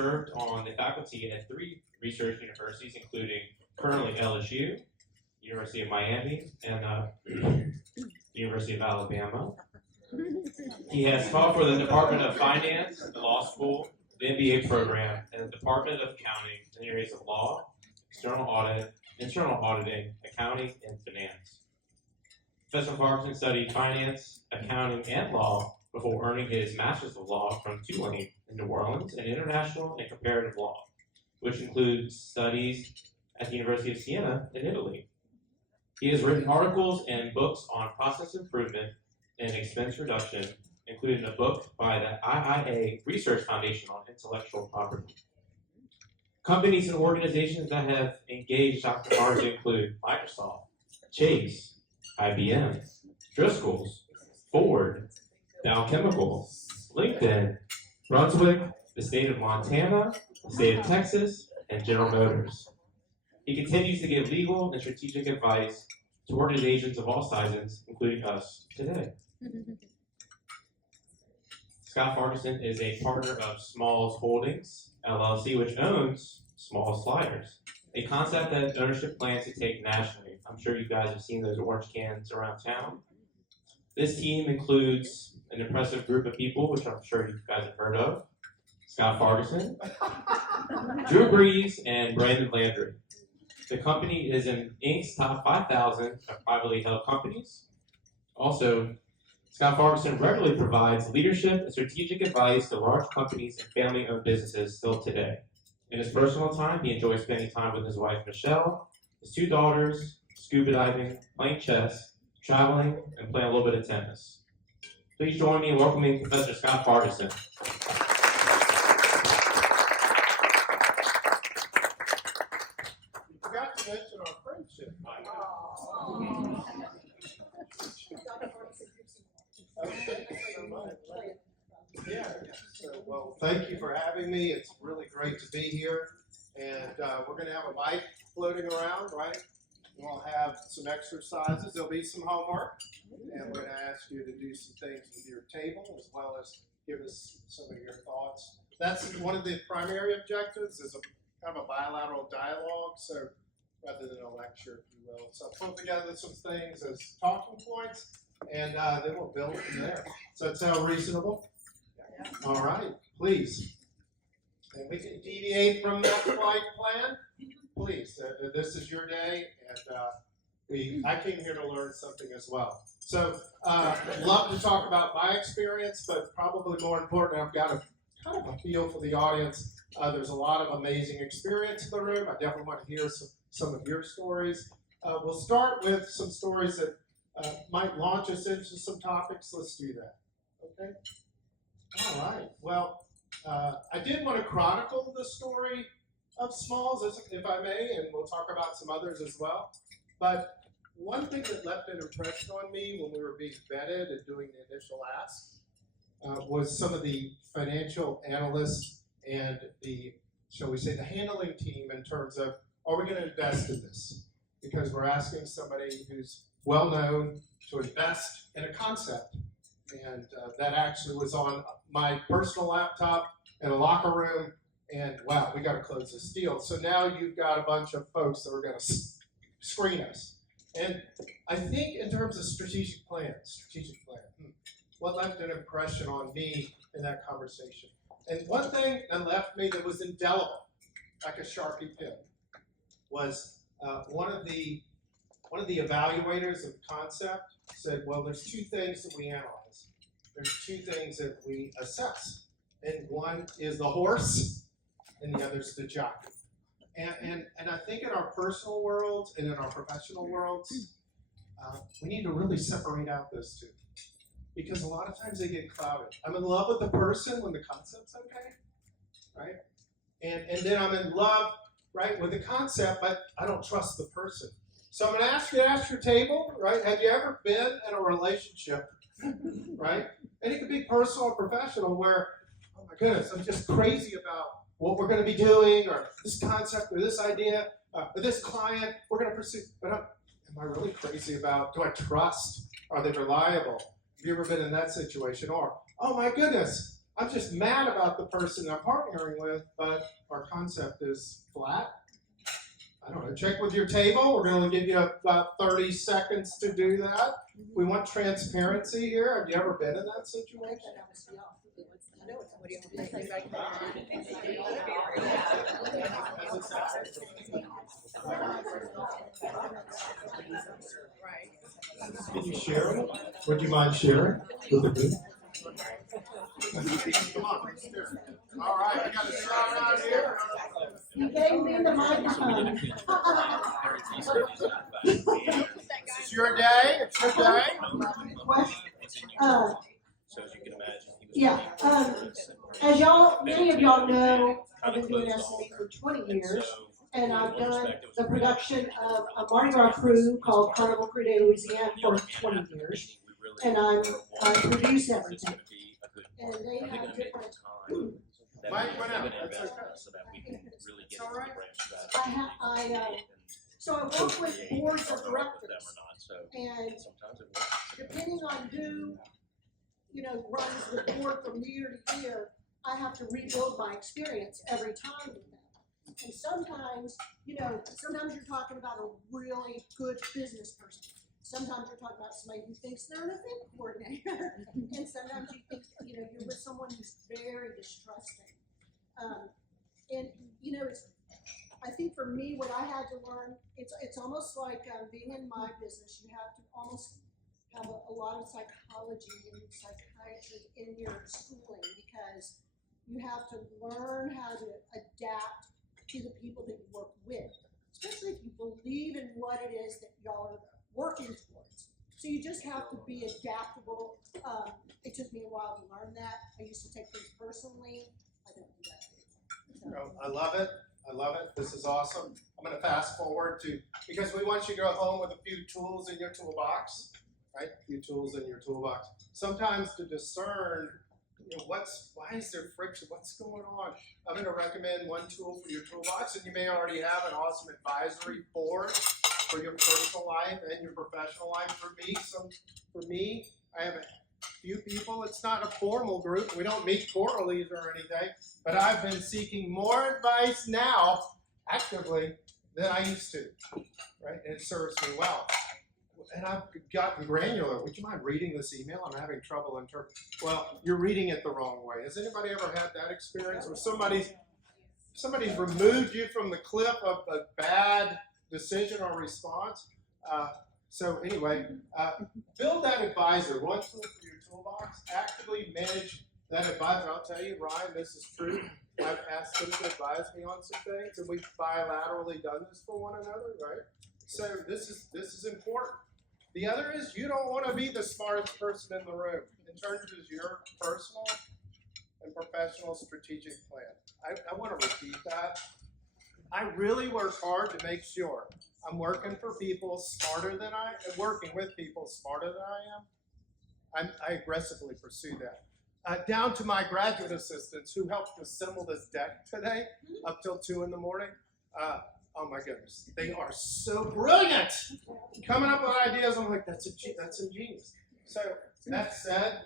served on the faculty at 3 research universities, including currently LSU, University of Miami, and University of Alabama. He has taught for the Department of Finance, the Law School, the MBA program, and the Department of Accounting in the areas of law, external audit, internal auditing, accounting, and finance. Professor Fargason studied finance, accounting, and law before earning his Master's of Law from Tulane in New Orleans in International and Comparative Law, which includes studies at the University of Siena in Italy. He has written articles and books on process improvement and expense reduction, including a book by the IIA Research Foundation on Intellectual Property. Companies and organizations that have engaged Dr. Fargason include Microsoft, Chase, IBM, Driscoll's, Ford, Dow Chemical, LinkedIn, Brunswick, the state of Montana, the state of Texas, and General Motors. He continues to give legal and strategic advice to organizations of all sizes, including us today. Scott Fargason is a partner of Smalls Holdings, LLC, which owns Smalls Sliders, a concept that ownership plans to take nationally. I'm sure you guys have seen those orange cans around town. This team includes an impressive group of people, which I'm sure you guys have heard of. Scott Fargason, Drew Brees, and Brandon Landry. The company is in Inc.'s top 5,000 of privately held companies. Also, Scott Fargason regularly provides leadership and strategic advice to large companies and family-owned businesses still today. In his personal time, he enjoys spending time with his wife, Michelle, his 2 daughters, scuba diving, playing chess, traveling, and playing a little bit of tennis. Please join me in welcoming Professor Scott Fargason. You forgot to mention our friendship. Well, thank you for having me. It's really great to be here. And we're going to have a mic floating around, right? We'll have some exercises. There'll be some homework. And we're going to ask you to do some things with your table as well as give us some of your thoughts. That's one of the primary objectives, is a kind of a bilateral dialogue, so rather than a lecture, if you will. So I'll put together some things as talking points, and then we'll build from there. Does that sound reasonable? All right, please. And we can deviate from that flight plan. Please, this is your day, and I came here to learn something as well. So, love to talk about my experience, but probably more important, I've got a kind of a feel for the audience. There's a lot of amazing experience in the room. I definitely want to hear some of your stories. We'll start with some stories that might launch us into some topics. Let's do that. Okay? All right. Well, I did want to chronicle the story of Smalls, if I may, and we'll talk about some others as well. But one thing that left an impression on me when we were being vetted and doing the initial ask was some of the financial analysts and the, shall we say, the handling team in terms of, are we going to invest in this? Because we're asking somebody who's well known to invest in a concept. And that actually was on my personal laptop in a locker room. And wow, we got to close this deal. So now you've got a bunch of folks that are going to screen us. And I think in terms of strategic plan, what left an impression on me in that conversation? And one thing that left me that was indelible, like a Sharpie pen, was one of the evaluators of the concept said, well, there's 2 things that we analyze. There's 2 things that we assess. And one is the horse, and the other is the jockey. And I think in our personal worlds and in our professional worlds, we need to really separate out those 2. Because a lot of times they get clouded. I'm in love with the person when the concept's okay, right? And then I'm in love, right, with the concept, but I don't trust the person. So I'm going to ask you to ask your table, right? Have you ever been in a relationship, right? And it could be personal or professional where, oh my goodness, I'm just crazy about what we're going to be doing, or this concept, or this idea, or this client we're going to pursue. But am I really crazy about, do I trust? Are they reliable? Have you ever been in that situation? Or, oh my goodness, I'm just mad about the person I'm partnering with, but our concept is flat. I don't know, check with your table. We're going to give you about 30 seconds to do that. We want transparency here. Have you ever been in that situation? Can you share it? Would you mind sharing with the group? Come on, let's do it. All right, I got a shot out here. You gave me the microphone. This is your day. It's your day. Yeah. As y'all, many of y'all know, I've been doing SME for 20 years, and I've done the production of a Mardi Gras crew called Carnival Crew Day Louisiana for 20 years, and I produce everything. And they have different. Mike went out. That's okay. It's all right. So I work with boards of directors, and depending on who, runs the board from year to year, I have to rebuild my experience every time with them. And sometimes, sometimes you're talking about a really good business person. Sometimes you're talking about somebody who thinks they're an event coordinator, and sometimes you think, you're with someone who's very distrusting. I think for me, what I had to learn, it's almost like being in my business. You have to almost have a lot of psychology and psychiatry in your schooling, because you have to learn how to adapt to the people that you work with, especially if you believe in what it is that y'all are working towards. So you just have to be adaptable. It took me a while to learn that. I used to take things personally. I don't do that. So. I love it. I love it. This is awesome. I'm going to fast forward because we want you to go home with a few tools in your toolbox, right? A few tools in your toolbox. Sometimes to discern, why is there friction? What's going on? I'm going to recommend one tool for your toolbox, and you may already have an awesome advisory board for your personal life and your professional life. For me, I have a few people. It's not a formal group. We don't meet quarterly or anything, but I've been seeking more advice now, actively, than I used to, right? And it serves me well. And I've gotten granular. Would you mind reading this email? I'm having trouble interpreting. Well, you're reading it the wrong way. Has anybody ever had that experience where somebody's removed you from the cliff of a bad decision or response? So anyway, build that advisor. One tool for your toolbox. Actively manage that advisor. I'll tell you, Ryan, this is true. I've asked them to advise me on some things, and we've bilaterally done this for one another, right? So this is important. The other is you don't want to be the smartest person in the room. In terms of your personal and professional strategic plan. I want to repeat that. I really work hard to make sure I'm working for people smarter than I am, working with people smarter than I am. I aggressively pursue that. Down to my graduate assistants who helped assemble this deck today up till 2 in the morning. Oh my goodness, they are so brilliant. Coming up with ideas, I'm like, that's ingenious. So that said,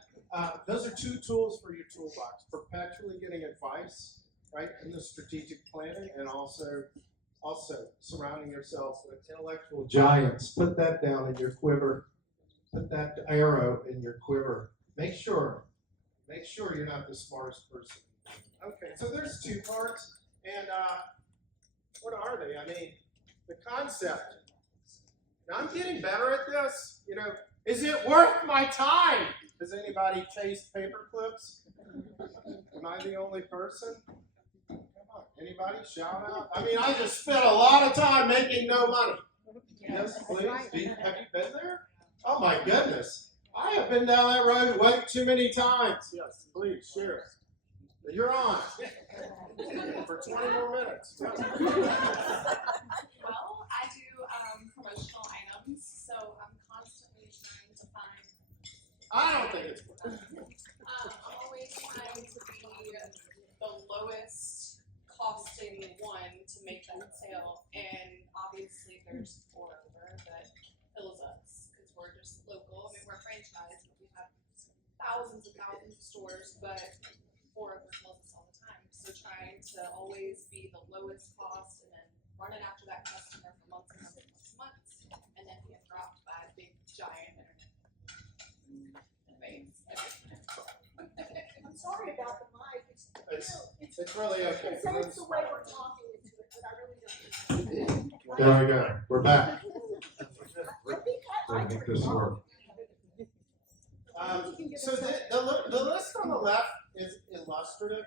those are 2 tools for your toolbox. Perpetually getting advice, right, in the strategic planning, and also surrounding yourself with intellectual giants. Put that down in your quiver. Put that arrow in your quiver. Make sure you're not the smartest person. Okay, so there's 2 parts, and what are they? I mean, the concept. Now I'm getting better at this. Is it worth my time? Does anybody chase paper clips? Am I the only person? Come on, anybody shout out? I mean, I just spent a lot of time making no money. Yes, please. Have you been there? Oh my goodness. I have been down that road way too many times. Yes, please, share it. You're on. For 20 more minutes. Well, I do promotional items, so I'm constantly trying to find. I don't think it's. I'm always trying to be the lowest costing one to make that sale, and obviously there's 4 over that kills us because we're just local. I mean, we're franchised, but we have thousands and thousands of stores, but pour over tells us all the time. So trying to always be the lowest cost and then running after that customer for months and months and months and months, and then being dropped by a big giant internet face. I'm sorry about the mic, It's really okay. it's the way we're talking into it, but I really don't. There we go. We're back. I think I Make this work. So the list on the left is illustrative.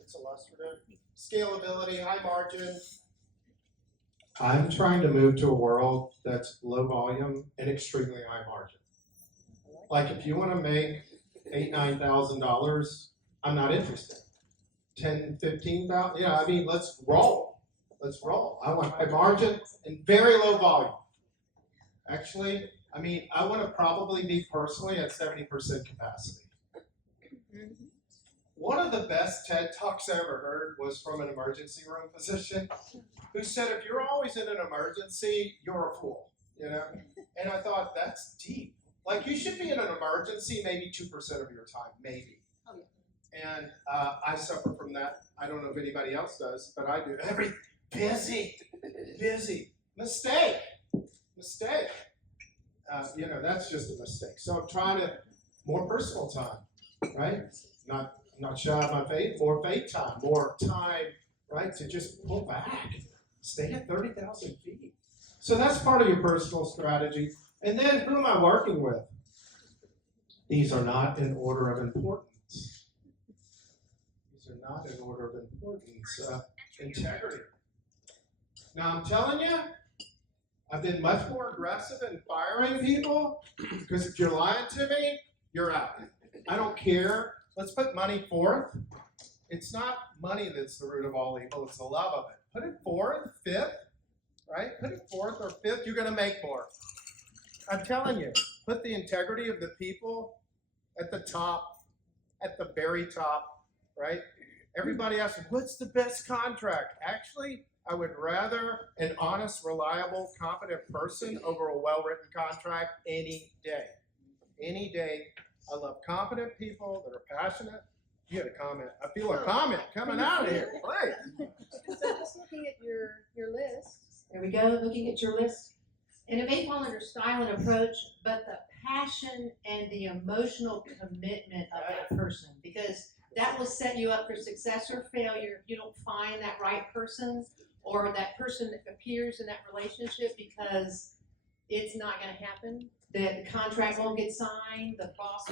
It's illustrative. Scalability, high margin. I'm trying to move to a world that's low volume and extremely high margin. Like if you want to make $8,000-9,000, I'm not interested. 10, 15,000. Yeah, I mean, let's roll. Let's roll. I want high margin and very low volume. Actually, I mean, I want to probably be personally at 70% capacity. One of the best TED Talks I ever heard was from an emergency room physician who said, if you're always in an emergency, you're a fool, you know? And I thought, that's deep. Like, you should be in an emergency maybe 2% of your time, maybe. Oh, yeah. And I suffer from that. I don't know if anybody else does, but I do. Busy. Mistake. You know, that's just a mistake. So I'm trying to, more personal time, right? Not shy of my faith, more faith time, more time, right? To just pull back, stay at 30,000 feet. So that's part of your personal strategy. And then who am I working with? These are not in order of importance. Integrity. Now I'm telling you, I've been much more aggressive in firing people because if you're lying to me, you're out. I don't care. Let's put money forth. It's not money that's the root of all evil, it's the love of it. Put it fourth, fifth, right? Put it fourth or fifth, you're gonna make more. I'm telling you, put the integrity of the people at the top, at the very top, right? Everybody asks, what's the best contract? Actually, I would rather an honest, reliable, competent person over a well-written contract any day. Any day. I love competent people that are passionate. You had a comment. I feel a comment coming out of here. Please. So just looking at your list, there we go, looking at your list. And it may fall under style and approach, but the passion and the emotional commitment of that person, because that will set you up for success or failure if you don't find that right person or that person that appears in that relationship, because it's not going to happen. The contract won't get signed, the boss,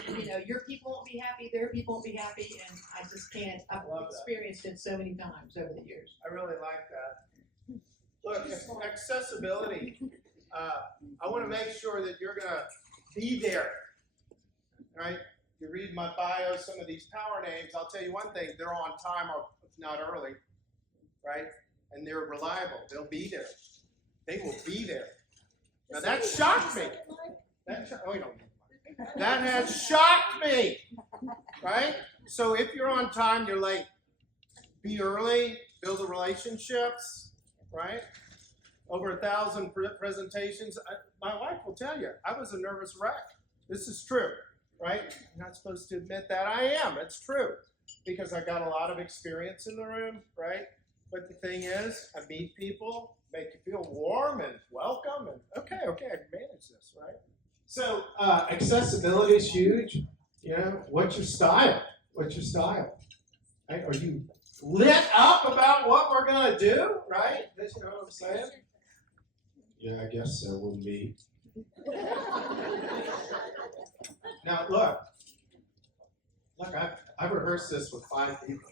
your people won't be happy, their people won't be happy, and I just can't. I've experienced it so many times over the years. I really like that. Look, accessibility. I want to make sure that you're going to be there, right? You read my bio, some of these power names, I'll tell you one thing, they're on time or not early, right? And they're reliable. They'll be there. They will be there. Now that shocked me. That has shocked me, right? So if you're on time, you're late. Be early, build the relationships, right? Over 1,000 presentations. My wife will tell you, I was a nervous wreck. This is true, right? I'm not supposed to admit that. I am. It's true. Because I got a lot of experience in the room, right? But the thing is, I meet people, make you feel warm and welcome, and okay, I can manage this, right? So accessibility is huge. What's your style? Right? Are you lit up about what we're gonna do, right? You know what I'm saying? Yeah, I guess so. We'll meet. Now look, I've rehearsed this with 5 people.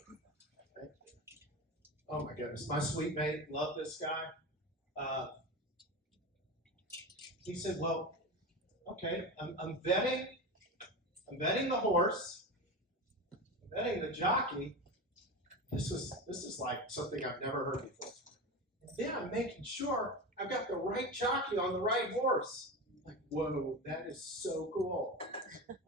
Right? Oh my goodness, my sweet mate, love this guy. He said, well, okay, I'm vetting the horse, I'm vetting the jockey. This is like something I've never heard before. And then I'm making sure I've got the right jockey on the right horse. I'm like, whoa, that is so cool.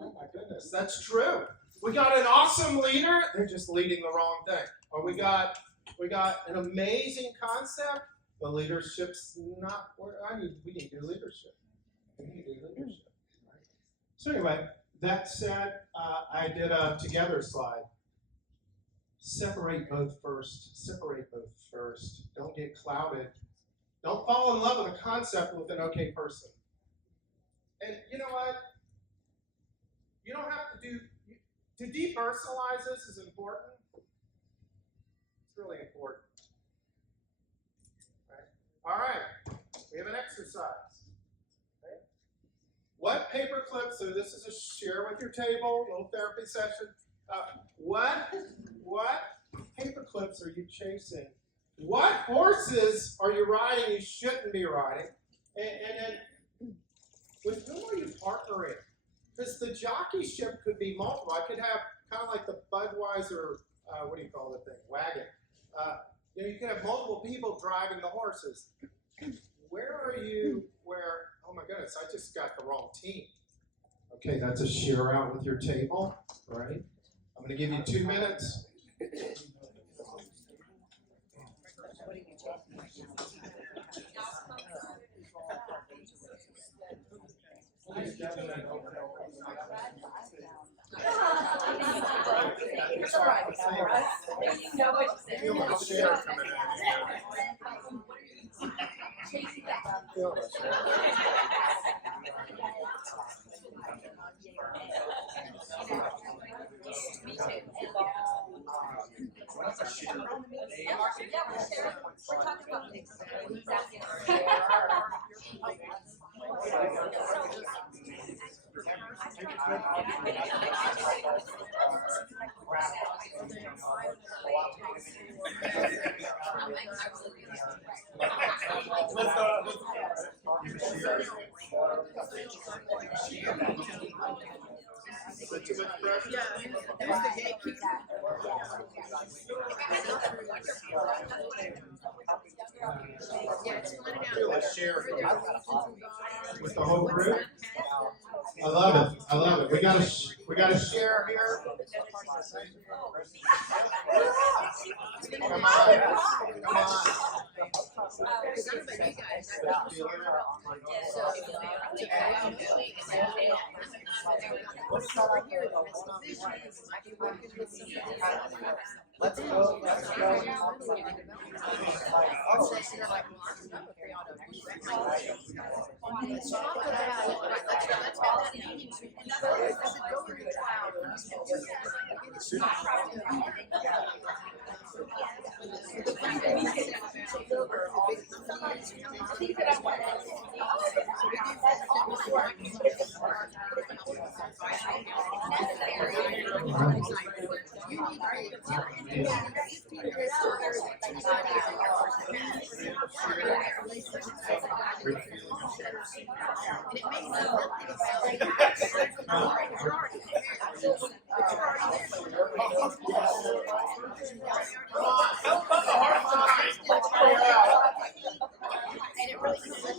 Oh my goodness, that's true. We got an awesome leader, they're just leading the wrong thing. Or we got an amazing concept, the leadership's not where we need to do leadership. Right? So anyway, that said, I did a together slide. separate both first. Separate both first. Don't get clouded. Don't fall in love with a concept with an okay person. And you know what? You don't have to depersonalize this is important. It's really important. All right, we have an exercise. Okay. What paper clips, so this is a share with your table, little therapy session. What paper clips are you chasing? What horses are you riding you shouldn't be riding? And then, with whom are you partnering? Because the jockeyship could be multiple. I could have kind of like the Budweiser, what do you call the thing, wagon. You can have multiple people driving the horses. Where are you, oh my goodness, I just got the wrong team. Okay, that's a share out with your table, right? I'm going to give you 2 minutes. With the whole group. I love it. I love it. We got a share here. Come on. Come on. Let's go. Let's go.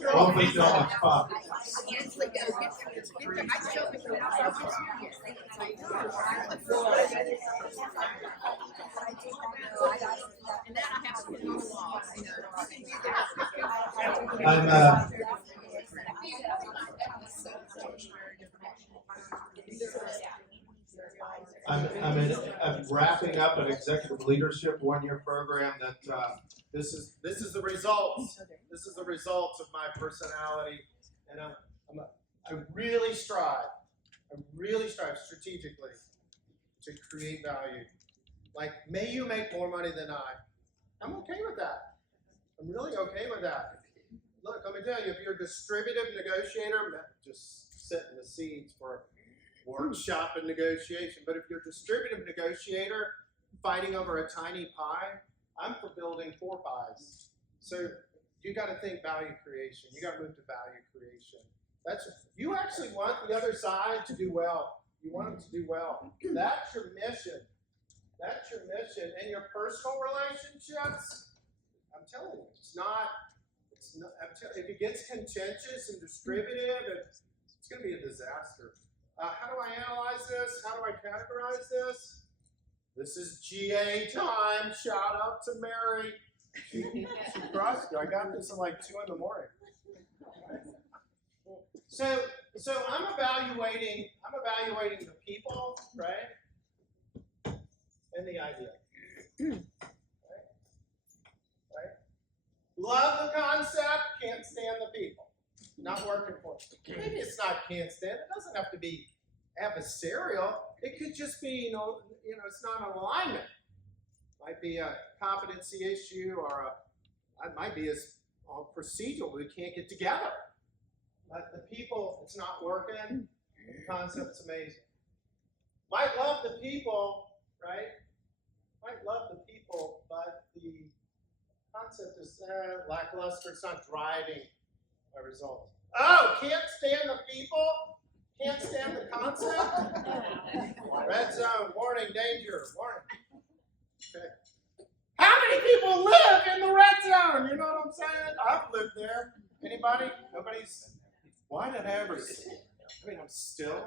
Don't be so much fun. I'm wrapping up an executive leadership 1-year program that this is the results. This is the results of my personality, and I really strive strategically to create value. Like, may you make more money than I. I'm okay with that. I'm really okay with that. Look, let me tell you, if you're a distributive negotiator, just sit in the seats for workshop and negotiation. But if you're a distributive negotiator fighting over a tiny pie, I'm for building 4 pies. So you got to think value creation. You got to move to value creation. You actually want the other side to do well. You want them to do well. That's your mission. That's your mission. And your personal relationships, I'm telling you, it's not if it gets contentious and distributive, it's going to be a disaster. How do I analyze this? How do I categorize this? This is GA time. Shout out to Mary. She crushed it. I got this at like 2 in the morning. So I'm evaluating the people, right? And the idea. Right? Love the concept, can't stand the people. Not working for you. Maybe it's not can't stand. It doesn't have to be adversarial. It could just be, it's not an alignment. Might be a competency issue, or it might be as procedural. We can't get together. But the people, it's not working. The concept's amazing. Might love the people, right? Might love the people, but the concept is lackluster. It's not driving a result. Oh, can't stand the people? Can't stand the concept? Red zone, warning, danger, warning. Okay. How many people live in the red zone? You know what I'm saying? I've lived there. Anybody? Nobody's. Why did I ever? I'm still.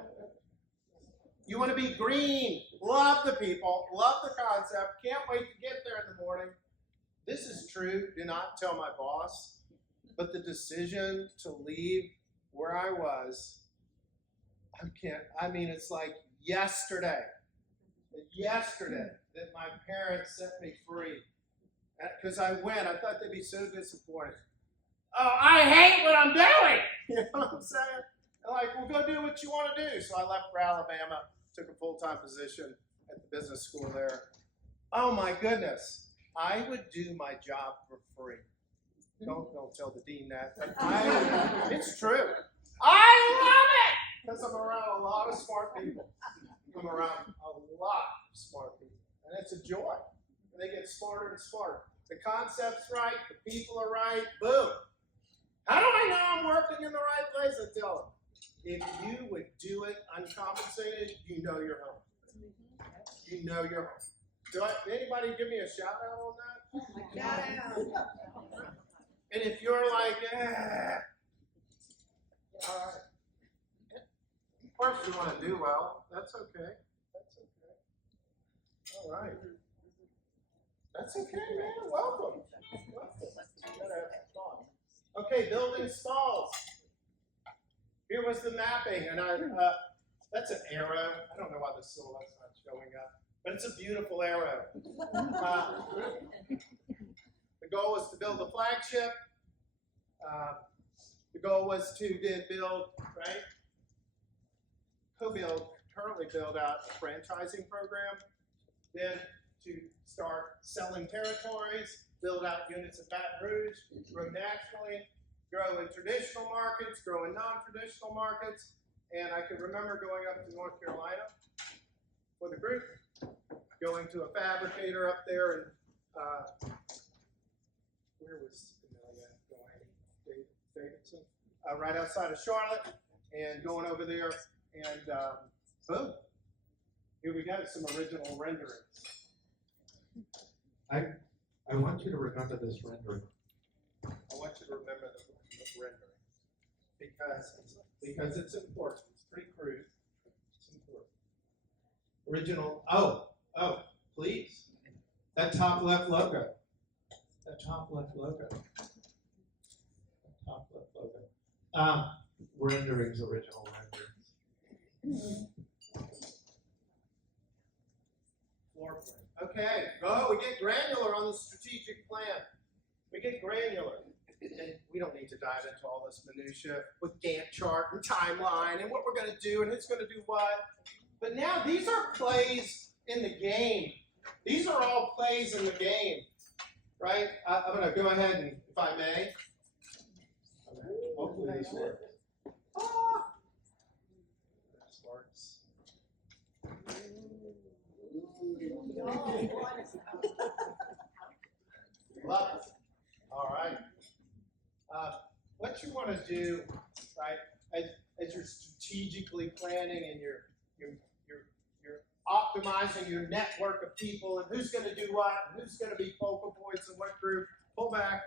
You want to be green. Love the people. Love the concept. Can't wait to get there in the morning. This is true. Do not tell my boss. But the decision to leave where I was, it's like yesterday that my parents set me free. Because I went, I thought they'd be so disappointed. Oh, I hate what I'm doing! You know what I'm saying? They're like, well, go do what you want to do. So I left for Alabama, took a full-time position at the business school there. Oh my goodness, I would do my job for free. Don't tell the dean that, but it's true. I love it! Because I'm around a lot of smart people. I'm around a lot of smart people. And it's a joy. And they get smarter and smarter. The concept's right, the people are right, boom. How do I know I'm working in the right place? I tell them. If you would do it uncompensated, you know you're home. You know you're home. Anybody give me a shout out on that? Shout out. And if you're like, all right. Of course you want to do well. That's okay. That's okay. All right. That's okay, man. Welcome. Okay, building stalls. Here was the mapping, and that's an arrow. I don't know why the silhouette's not showing up, but it's a beautiful arrow. The goal was to build the flagship. The goal was to then build, right? Currently build out a franchising program. Then to start selling territories, build out units in Baton Rouge, grow nationally, grow in traditional markets, grow in non-traditional markets. And I can remember going up to North Carolina for the group, going to a fabricator up there, and where was Davidson? Right outside of Charlotte, and going over there, and boom, here we go, some original renderings. I want you to remember this rendering. I want you to remember the rendering because it's important. It's pretty crude. It's important. Original. Oh, please. That top left logo. Renderings, original renderings. Floor plan. Okay, we get granular on the strategic plan. We get granular. And we don't need to dive into all this minutia with Gantt chart and timeline and what we're going to do and who's going to do what. But now these are plays in the game. These are all plays in the game, right? I'm going to go ahead and, if I may, hopefully this works. That works. Love it. All right. What you want to do, right, as you're strategically planning and you're optimizing your network of people and who's going to do what, and who's going to be focal points in what group, pull back,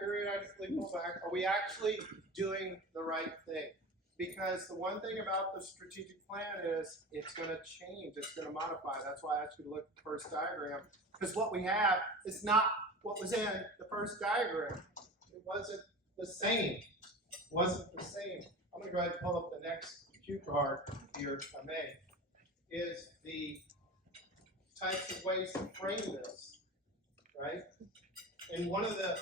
periodically pull back. Are we actually doing the right thing? Because the one thing about the strategic plan is it's going to change, it's going to modify. That's why I asked you to look at the first diagram. Because what we have is not what was in the first diagram. It wasn't the same. I'm going to go ahead and pull up the next cue card here, if I may, is the types of ways to frame this, right? And one of the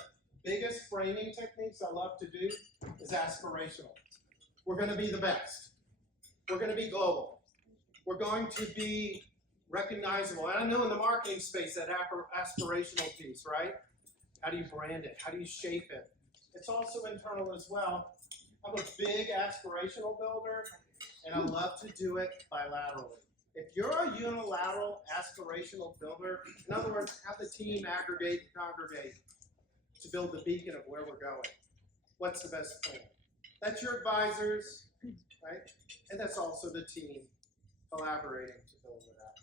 biggest framing techniques I love to do is aspirational. We're going to be the best. We're going to be global. We're going to be recognizable. And I know in the marketing space that aspirational piece, right? How do you brand it? How do you shape it? It's also internal as well. I'm a big aspirational builder, and I love to do it bilaterally. If you're a unilateral aspirational builder, in other words, have the team aggregate and congregate to build the beacon of where we're going. What's the best plan? That's your advisors, right? And that's also the team collaborating to build it out.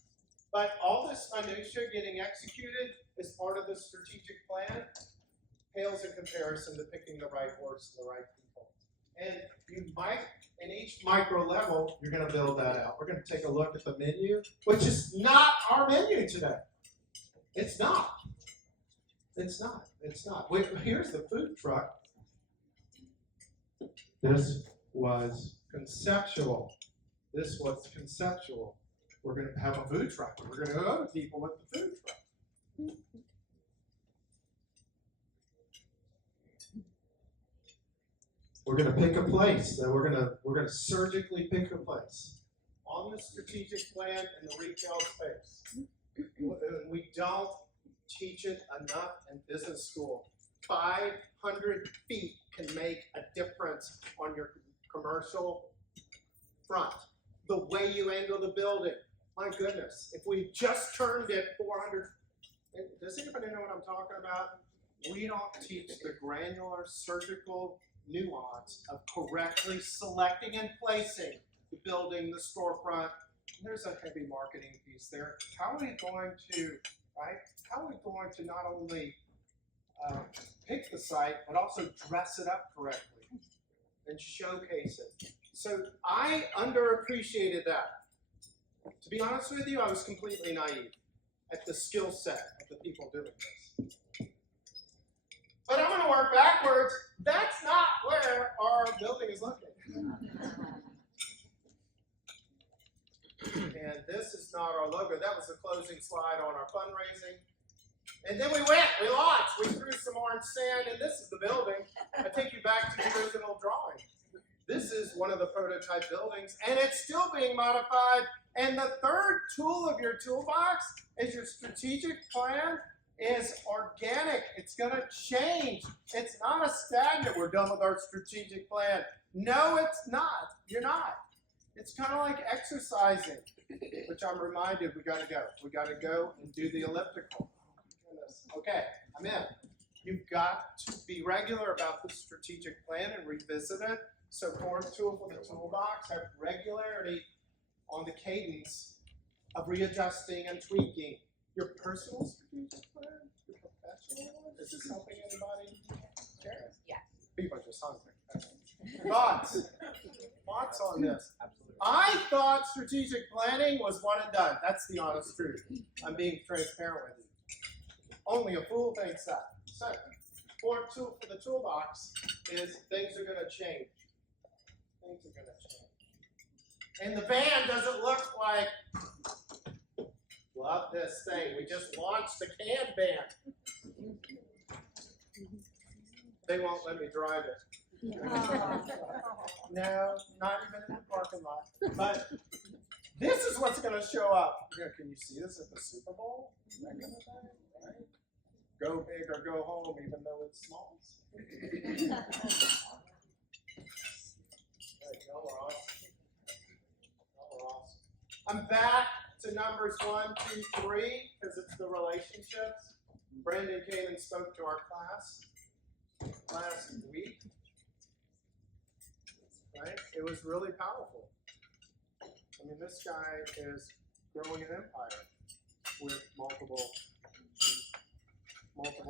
But all this minutia getting executed as part of the strategic plan pales in comparison to picking the right horse and the right people. And you might, in each micro level, you're going to build that out. We're going to take a look at the menu, which is not our menu today. It's not. It's not. It's not. Wait, here's the food truck. This was conceptual. This was conceptual. We're going to have a food truck. We're going to go to people with the food truck. We're going to pick a place. That we're going to surgically pick a place on the strategic plan in the retail space. We don't teach it enough in business school. 500 feet can make a difference on your commercial front. The way you angle the building. My goodness, if we just turned it 400, does anybody know what I'm talking about? We don't teach the granular surgical nuance of correctly selecting and placing the building, the storefront. There's a heavy marketing piece there. How are we going to, right? How are we going to not only pick the site, but also dress it up correctly and showcase it? So I underappreciated that. To be honest with you, I was completely naive at the skill set of the people doing this. But I'm going to work backwards. That's not where our building is located. And this is not our logo. That was the closing slide on our fundraising. And then we launched, we threw some orange sand, and this is the building. I take you back to the original drawing. This is one of the prototype buildings, and it's still being modified. And the third tool of your toolbox is your strategic plan is organic. It's going to change. It's not a stagnant, we're done with our strategic plan. No, it's not. You're not. It's kind of like exercising, which I'm reminded we got to go. We got to go and do the elliptical. Okay, I'm in. You've got to be regular about the strategic plan and revisit it. So fourth tool for the toolbox, have regularity on the cadence of readjusting and tweaking your personal strategic plan, your professional one. Is this helping anybody? Sharon? Yeah. People are just hungry. Thoughts? Thoughts on this? I thought strategic planning was one and done. That's the honest truth. I'm being transparent with you. Only a fool thinks that. So, fourth tool for the toolbox is things are going to change. Things are going to change. And the van doesn't look like, love this thing. We just launched the can van. They won't let me drive it. No, not even in the parking lot. But this is what's going to show up. Can you see this at the Super Bowl? That kind of thing, right? Go big or go home, even though it's small. I'm back to numbers 1, 2, 3 because it's the relationships. Brandon came and spoke to our class last week. Right? It was really powerful. I mean, this guy is growing an empire with multiple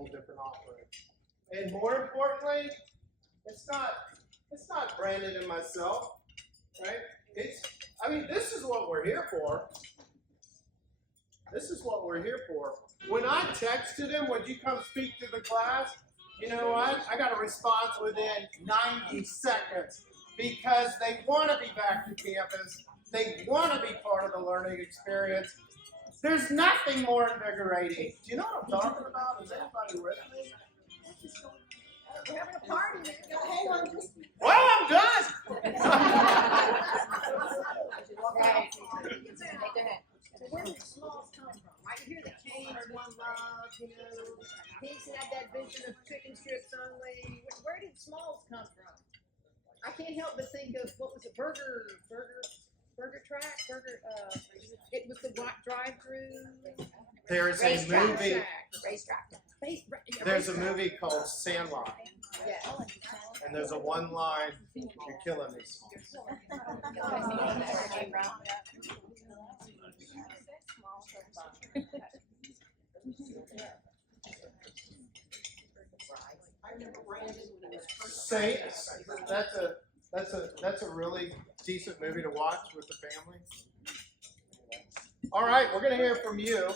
different offerings. And more importantly, it's not Brandon and myself, right? This is what we're here for. This is what we're here for. When I texted him, would you come speak to the class? You know what? I got a response within 90 seconds because they want to be back to campus. They want to be part of the learning experience. There's nothing more invigorating. Do you know what I'm talking about? Is anybody with me? We're having a party, man. Hang on just. Well, I'm done. Right. Go ahead. So where did smalls come from? Right, you hear the change, one love, you know, Peace had that vision of chicken strips only. Where did smalls come from? I can't help but think of, what was it, Burger Track, it was the drive-through. There's a movie. Racetrack. There's a movie called Sandlot, Yeah. and there's a one line, "You're killing me." I remember Brandon when it was first. Say, that's a really decent movie to watch with the family. All right, we're gonna hear from you.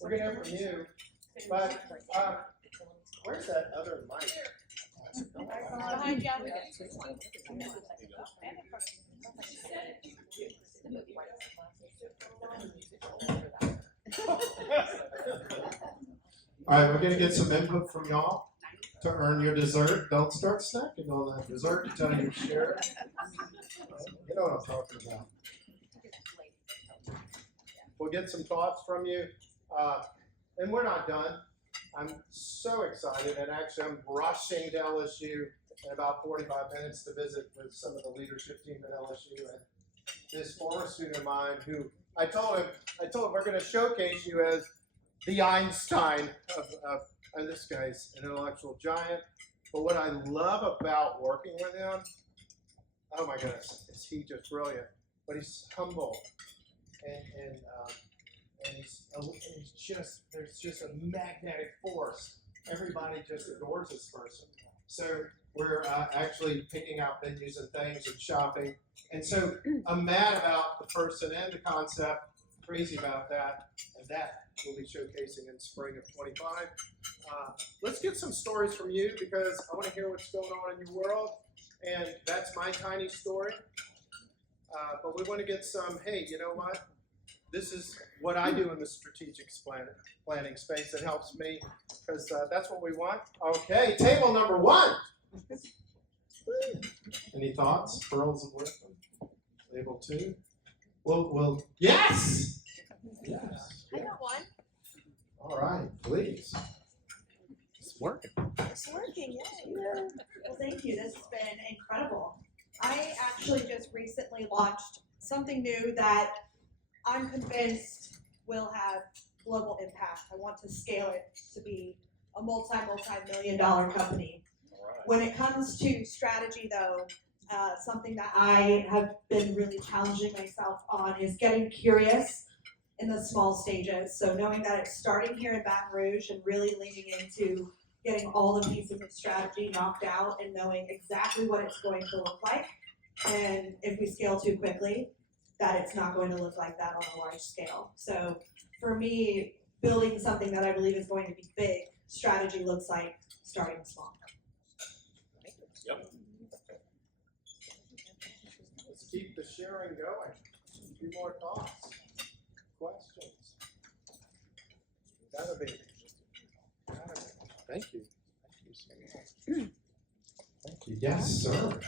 We're gonna hear from you, but where's that other mic? Behind you. All right, we're gonna get some input from y'all to earn your dessert. Don't start snacking on that dessert until you share it. You know what I'm talking about. We'll get some thoughts from you, and we're not done. I'm so excited, and actually I'm rushing to LSU in about 45 minutes to visit with some of the leadership team at LSU. And this former student of mine, who I told him we're going to showcase you as the Einstein and this guy's an intellectual giant. But what I love about working with him, oh my goodness, is he just brilliant? But he's humble, and he's just, there's just a magnetic force. Everybody just adores this person. So we're actually picking out venues and things and shopping. And so I'm mad about the person and the concept, crazy about that, and that we'll be showcasing in spring of 25. Let's get some stories from you, because I want to hear what's going on in your world. And that's my tiny story. But we want to get some, hey, you know what? This is what I do in the strategic planning space that helps me, because that's what we want. Okay, table number 1. Any thoughts? Pearls of wisdom. Table 2. Well, yes. Yes. I got one. All right, please. It's working. It's working, yeah. Well, thank you. This has been incredible. I actually just recently launched something new that I'm convinced will have global impact. I want to scale it to be a multi-million-dollar company. When it comes to strategy, though, something that I have been really challenging myself on is getting curious in the small stages. So knowing that it's starting here in Baton Rouge and really leaning into getting all the pieces of strategy knocked out and knowing exactly what it's going to look like. And if we scale too quickly, that it's not going to look like that on a large scale. So for me, building something that I believe is going to be big, strategy looks like starting small. Yep. Let's keep the sharing going. A few more thoughts, questions. Gotta be. Thank you. Thank you. Yes, sir.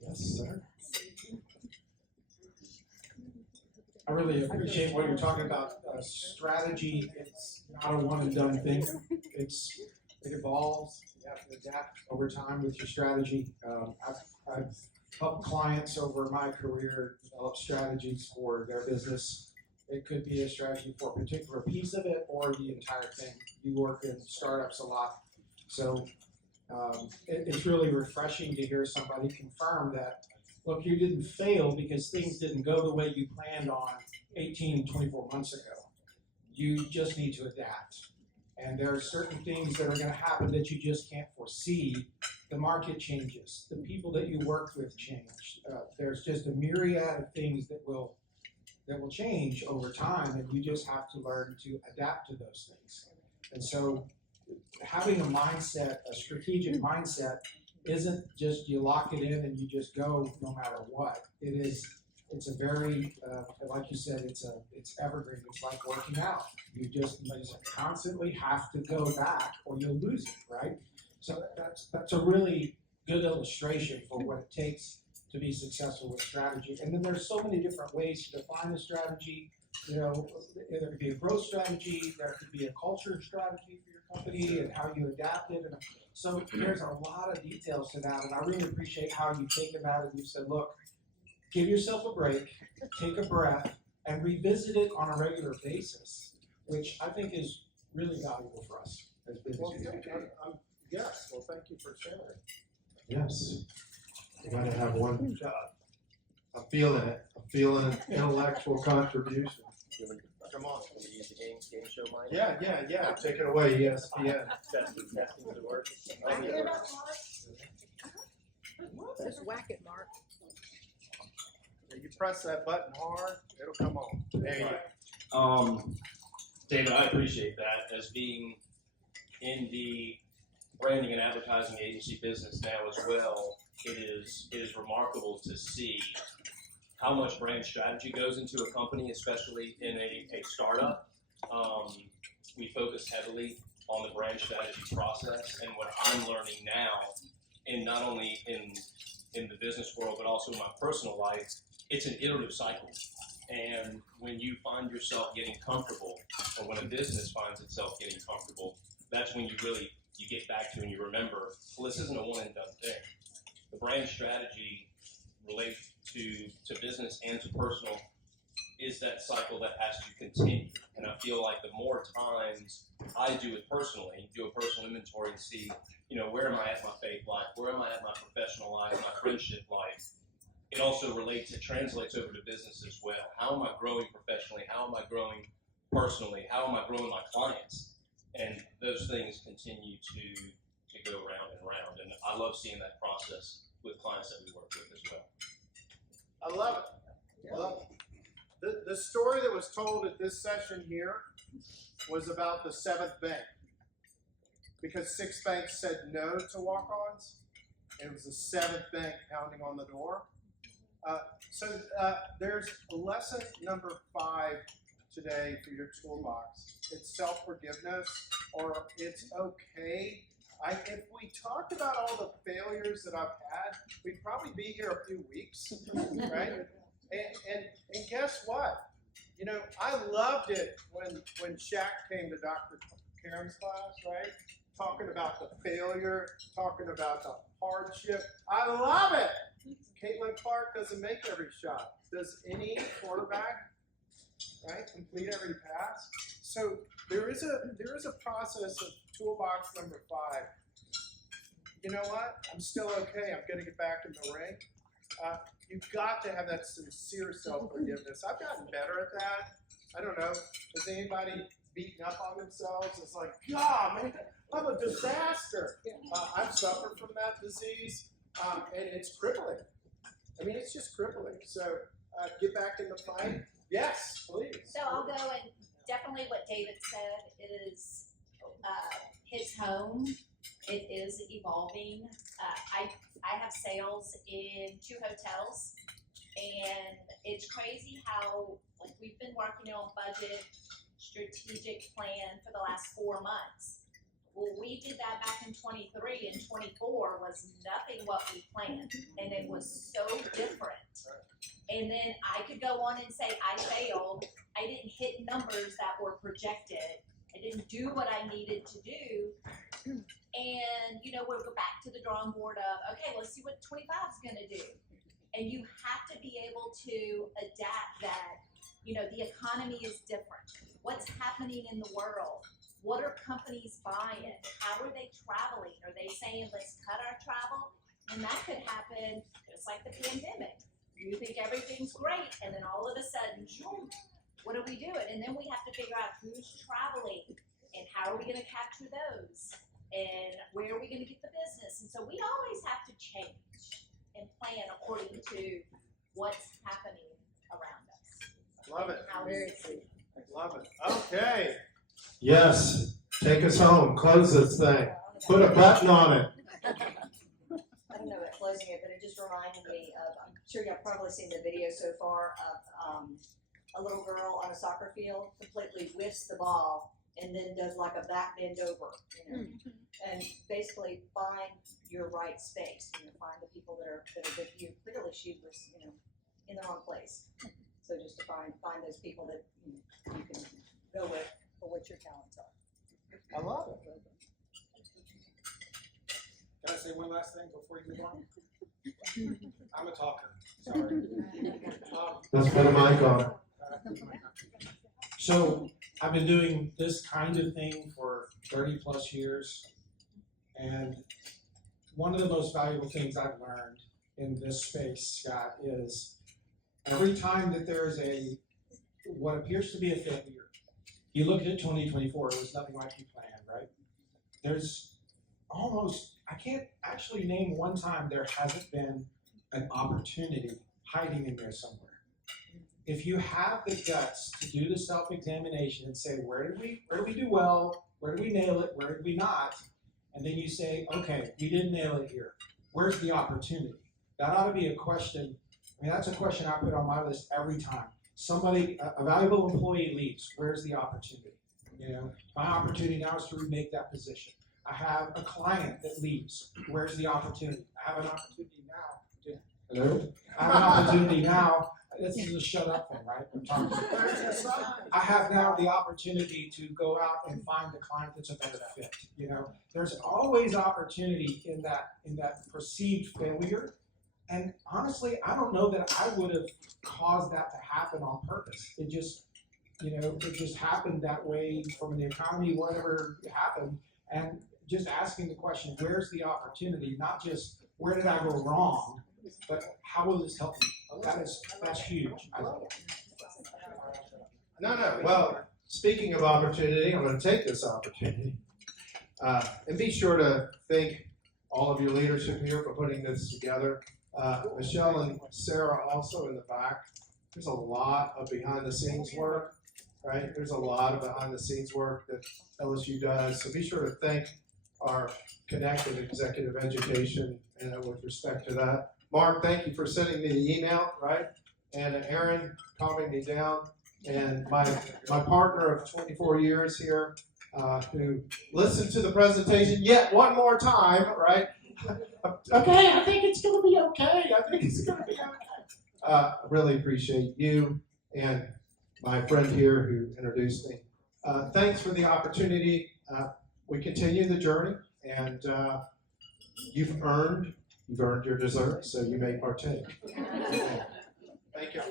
Yes, sir. I really appreciate what you're talking about. Strategy, it's not a one and done thing. It evolves. You have to adapt over time with your strategy. I've helped clients over my career develop strategies for their business. It could be a strategy for a particular piece of it or the entire thing. You work in startups a lot. So it's really refreshing to hear somebody confirm that, look, you didn't fail because things didn't go the way you planned on 18 and 24 months ago. You just need to adapt. And there are certain things that are going to happen that you just can't foresee. The market changes. The people that you work with change. There's just a myriad of things that will change over time, and you just have to learn to adapt to those things. And so having a mindset, a strategic mindset, isn't just you lock it in and you just go no matter what. It is it's a very, like you said, it's evergreen. It's like working out. You just constantly have to go back or you'll lose it, right? So that's a really good illustration for what it takes to be successful with strategy. And then there's so many different ways to define a strategy. You know, there could be a growth strategy, there could be a culture strategy for your company and how you adapt it. And so there's a lot of details to that. And I really appreciate how you think about it. You said, look, give yourself a break, take a breath, and revisit it on a regular basis, which I think is really valuable for us as business people. Yes, well, thank you for sharing. Yes. You gotta have one job. I'm feeling it. I'm feeling intellectual contribution. Come on. Use the game show mind. Yeah. Take it away, ESPN. Testing the word. Back it up, Mark. Just whack it, Mark. You press that button hard, it'll come on. There you go. David, I appreciate that. As being in the branding and advertising agency business now as well, it is remarkable to see how much brand strategy goes into a company, especially in a startup. We focus heavily on the brand strategy process, and what I'm learning now, and not only in the business world, but also in my personal life, it's an iterative cycle. And when you find yourself getting comfortable, or when a business finds itself getting comfortable, that's when you get back to and you remember, well, this isn't a one and done thing. The brand strategy relates to business and to personal is that cycle that has to continue. And I feel like the more times I do it personally, do a personal inventory and see, where am I at in my faith life? Where am I at in my professional life, my friendship life? It also it translates over to business as well. How am I growing professionally? How am I growing personally? How am I growing my clients? And those things continue to go round and round. And I love seeing that process with clients that we work with as well. I love it. I love it. The story that was told at this session here was about the 7th bank. Because 6 banks said no to walk-ons, and it was the 7th bank pounding on the door. So there's lesson number 5 today for your toolbox. It's self-forgiveness, or it's okay. If we talked about all the failures that I've had, we'd probably be here a few weeks, right? And guess what? I loved it when Shaq came to Dr. Karen's class, right? Talking about the failure, talking about the hardship. I love it. Caitlin Clark doesn't make every shot. Does any quarterback, right, complete every pass? So there is a process of toolbox number 5. You know what? I'm still okay. I'm going to get back in the ring. You've got to have that sincere self-forgiveness. I've gotten better at that. I don't know. Has anybody beaten up on themselves? It's like, God, man, I'm a disaster. I've suffered from that disease, and it's crippling. I mean, it's just crippling. So get back in the fight. Yes, please. So I'll go, and definitely what David said is his home. It is evolving. I have sales in 2 hotels, and it's crazy how we've been working on budget, strategic plan for the last 4 months. Well, we did that back in 23, and 24 was nothing what we planned, and it was so different. And then I could go on and say I failed. I didn't hit numbers that were projected. I didn't do what I needed to do. And, we'll go back to the drawing board of, okay, let's see what 25 is going to do. And you have to be able to adapt that, the economy is different. What's happening in the world? What are companies buying? How are they traveling? Are they saying, let's cut our travel? And that could happen just like the pandemic. You think everything's great, and then all of a sudden, zoom, what are we doing? And then we have to figure out who's traveling, and how are we going to capture those? And where are we going to get the business? And so we always have to change and plan according to what's happening around us. Love it. How we see. Love it. Okay. Yes. Take us home. Close this thing. Put a button on it. I don't know it. closing it, but it just reminded me of, I'm sure y'all probably seen the video so far of, a little girl on a soccer field completely whiffs the ball and then does like a back bend over, and basically find your right space, find the people that are with you. Clearly she was, in the wrong place. So just to find those people that you can go with for what your talents are. I love it. Can I say one last thing before you move on? I'm a talker, sorry. Let's put a mic on. So I've been doing this kind of thing for 30 plus years, and one of the most valuable things I've learned in this space, Scott, is every time that there is what appears to be a failure, you look at 2024, it was nothing like you planned, right? There's almost, I can't actually name one time there hasn't been an opportunity hiding in there somewhere. If you have the guts to do the self-examination and say, where did we do well? Where did we nail it? Where did we not? And then you say, okay, we didn't nail it here. Where's the opportunity? That ought to be a question. I mean, that's a question I put on my list every time. Somebody, a valuable employee leaves. Where's the opportunity? My opportunity now is to remake that position. I have a client that leaves. Where's the opportunity? I have an opportunity now. Hello? I have an opportunity now. This is a shut up thing, right? I'm talking. I have now the opportunity to go out and find the client that's a better fit. There's always opportunity in that perceived failure. And honestly, I don't know that I would have caused that to happen on purpose. It just happened that way from the economy, whatever happened. And just asking the question, where's the opportunity? Not just where did I go wrong, but how will this help me? That's huge. No. Well, speaking of opportunity, I'm going to take this opportunity and be sure to thank all of your leadership here for putting this together. Michelle and Sarah also in the back. There's a lot of behind-the-scenes work, right? There's a lot of behind-the-scenes work that LSU does. So be sure to thank our Connected Executive Education with respect to that. Mark, thank you for sending me the email, right? And Aaron calming me down. And my partner of 24 years here who listened to the presentation yet one more time, right? Okay, I think it's going to be okay. Really appreciate you and my friend here who introduced me. Thanks for the opportunity. We continue the journey, and you've earned your dessert, so you may partake. Thank you.